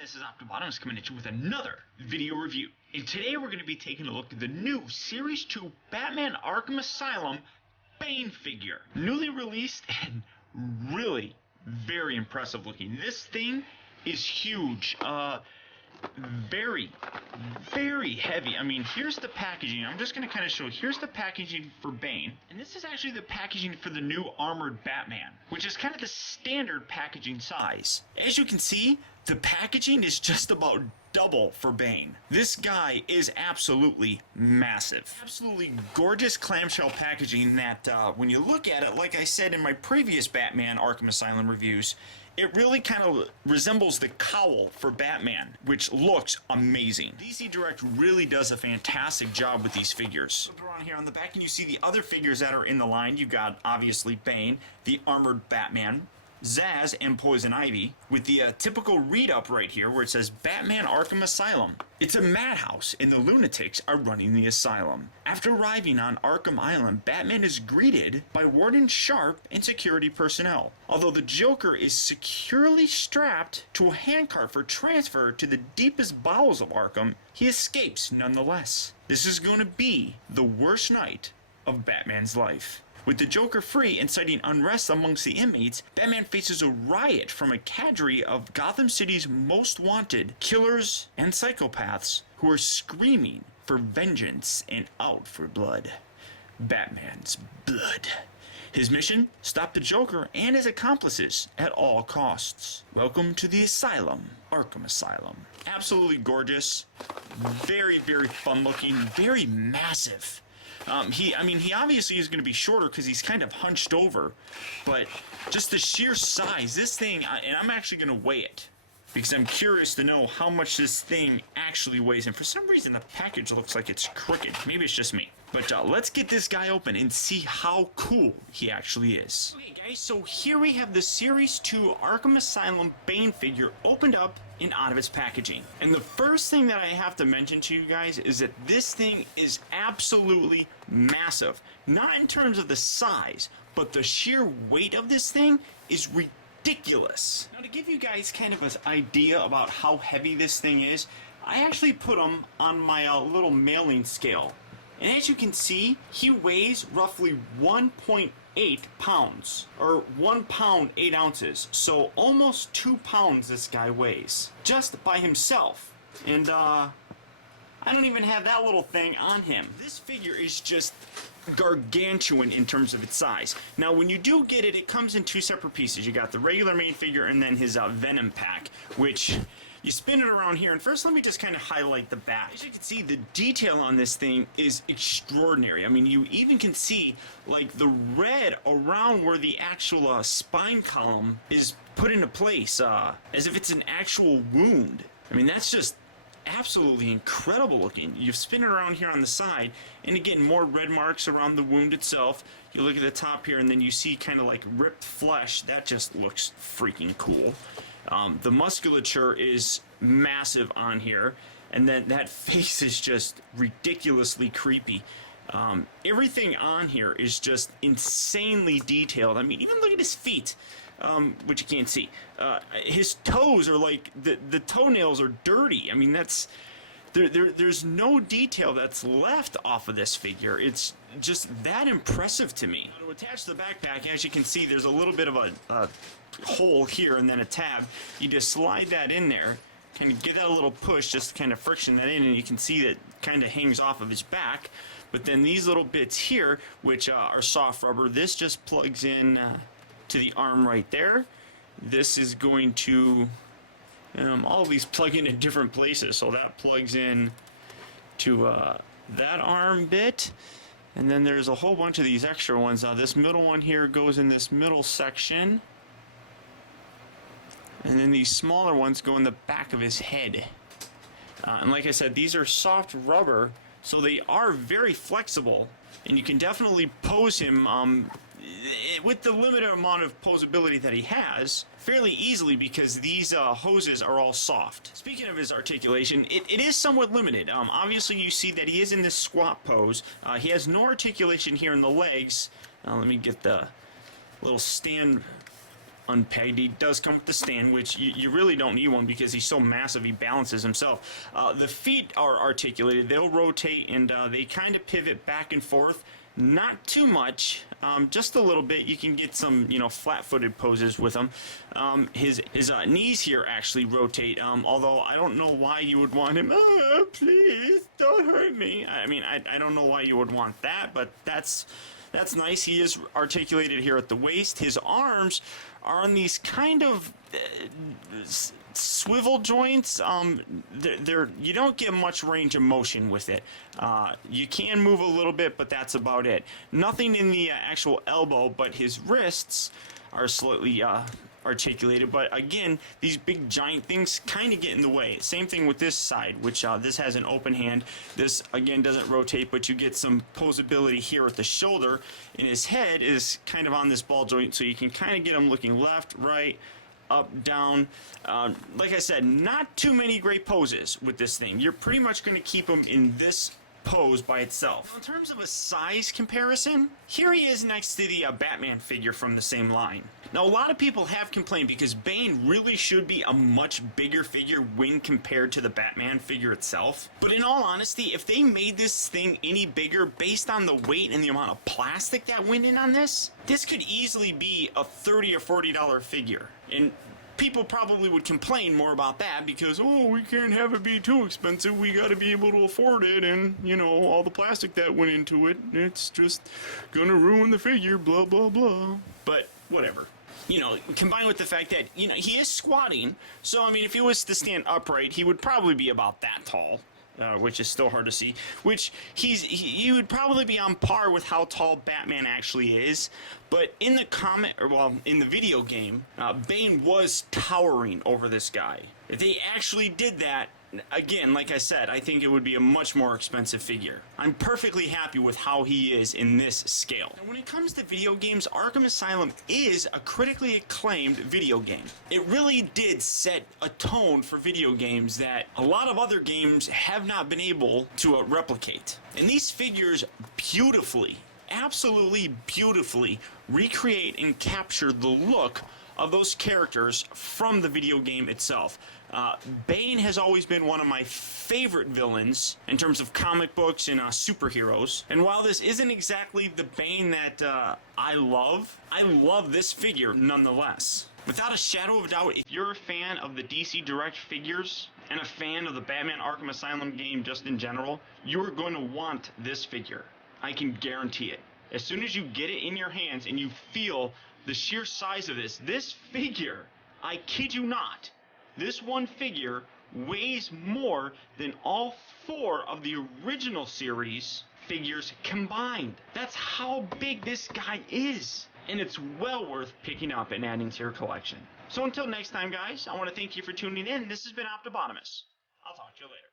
This is optibotimus coming at you with another video review. And today we're going to be taking a look at the new Series 2 Batman Arkham Asylum Bane figure. Newly released and really very impressive looking. This thing is huge. Very heavy. I mean, here's the packaging. I'm just going to kind of show. Here's the packaging for Bane. And this is actually the packaging for the new Armored Batman, which is kind of the standard packaging size. As you can see, the packaging is just about double for Bane. This guy is absolutely massive. Absolutely gorgeous clamshell packaging that when you look at it, like I said in my previous Batman Arkham Asylum reviews, it really kind of resembles the cowl for Batman, which looks amazing. DC Direct really does a fantastic job with these figures. Look around here on the back and you see the other figures that are in the line. You've got, obviously, Bane, the Armored Batman, Zaz, and Poison Ivy, with the typical read-up right here where it says Batman Arkham Asylum. It's a madhouse, and the lunatics are running the asylum. After arriving on Arkham Island, Batman is greeted by Warden Sharp and security personnel. Although the Joker is securely strapped to a handcart for transfer to the deepest bowels of Arkham, he escapes nonetheless. This is going to be the worst night of Batman's life. With the Joker free, inciting unrest amongst the inmates, Batman faces a riot from a cadre of Gotham City's most wanted killers and psychopaths who are screaming for vengeance and out for blood. Batman's blood. His mission? Stop the Joker and his accomplices at all costs. Welcome to the Asylum, Arkham Asylum. Absolutely gorgeous, very fun looking, very massive. He obviously is going to be shorter because he's kind of hunched over, but just the sheer size, this thing, and I'm actually going to weigh it because I'm curious to know how much this thing actually weighs, and for some reason the package looks like it's crooked. Maybe it's just me. But let's get this guy open and see how cool he actually is. Okay guys, so here we have the Series 2 Arkham Asylum Bane figure opened up and out of its packaging. And the first thing that I have to mention to you guys is that this thing is absolutely massive. Not in terms of the size, but the sheer weight of this thing is ridiculous. Now to give you guys kind of an idea about how heavy this thing is, I actually put him on my little mailing scale. And as you can see, he weighs roughly 1.8 pounds, or 1 pound 8 ounces. So almost 2 pounds this guy weighs, just by himself. And I don't even have that little thing on him. This figure is just gargantuan in terms of its size. Now when you do get it, it comes in two separate pieces. You got the regular main figure and then his Venom pack, which you spin it around here, and first let me just kind of highlight the back. As you can see, the detail on this thing is extraordinary. I mean, you even can see like the red around where the actual spine column is put into place, as if it's an actual wound. I mean, that's just absolutely incredible looking. You spin it around here on the side, and again, more red marks around the wound itself. You look at the top here, and then you see kind of like ripped flesh. That just looks freaking cool. The musculature is massive on here, and then that face is just ridiculously creepy. Everything on here is just insanely detailed. I mean, even look at his feet, which you can't see. His toes are like, the toenails are dirty. I mean, that's, there's no detail that's left off of this figure. It's just that impressive to me. Now, to attach the backpack, as you can see, there's a little bit of a hole here and then a tab. You just slide that in there, kind of give that a little push, just kind of friction that in, and you can see that kind of hangs off of his back. But then these little bits here, which are soft rubber, this just plugs in to the arm right there. This is going to, all of these plug in at different places, so that plugs in to that arm bit. And then there's a whole bunch of these extra ones. This middle one here goes in this middle section. And then these smaller ones go in the back of his head. And like I said, these are soft rubber, so they are very flexible. And you can definitely pose him, with the limited amount of posability that he has, fairly easily because these hoses are all soft. Speaking of his articulation, it is somewhat limited. Obviously you see that he is in this squat pose. He has no articulation here in the legs. Let me get the little stand unpegged. He does come with the stand, which you really don't need one because he's so massive he balances himself. The feet are articulated. They'll rotate and they kind of pivot back and forth. Not too much, just a little bit. You can get some, flat-footed poses with him. His knees here actually rotate, although I don't know why you would want him, please, don't hurt me. I mean, I don't know why you would want that, but that's nice. He is articulated here at the waist. His arms are on these kind of swivel joints. You don't get much range of motion with it. You can move a little bit, but that's about it. Nothing in the actual elbow, but his wrists are slightly articulated. But again, these big giant things kind of get in the way. Same thing with this side, which this has an open hand. This again doesn't rotate, but you get some posability here at the shoulder, and his head is kind of on this ball joint, so you can kind of get him looking left, right, up, down. Like I said, not too many great poses with this thing. You're pretty much going to keep him in this pose by itself. In terms of a size comparison, here he is next to the Batman figure from the same line. Now, a lot of people have complained because Bane really should be a much bigger figure when compared to the Batman figure itself. But in all honesty, if they made this thing any bigger based on the weight and the amount of plastic that went in on this could easily be a $30 or $40 figure. And people probably would complain more about that because, we can't have it be too expensive. We got to be able to afford it, and, all the plastic that went into it, it's just gonna ruin the figure, blah, blah, blah. But whatever. Combined with the fact that, he is squatting, so, I mean, if he was to stand upright, he would probably be about that tall. Which is still hard to see, which he would probably be on par with how tall Batman actually is, but in the in the video game, Bane was towering over this guy. If they actually did that, again, like I said, I think it would be a much more expensive figure. I'm perfectly happy with how he is in this scale. And when it comes to video games, Arkham Asylum is a critically acclaimed video game. It really did set a tone for video games that a lot of other games have not been able to replicate. And these figures beautifully, absolutely beautifully recreate and capture the look of those characters from the video game itself. Bane has always been one of my favorite villains in terms of comic books and superheroes. And while this isn't exactly the Bane that I love this figure nonetheless. Without a shadow of a doubt, if you're a fan of the DC Direct figures and a fan of the Batman Arkham Asylum game just in general, you're going to want this figure. I can guarantee it. As soon as you get it in your hands and you feel the sheer size of this figure, I kid you not, this one figure weighs more than all 4 of the original series figures combined. That's how big this guy is. And it's well worth picking up and adding to your collection. So until next time, guys, I want to thank you for tuning in. This has been Optibotimus. I'll talk to you later.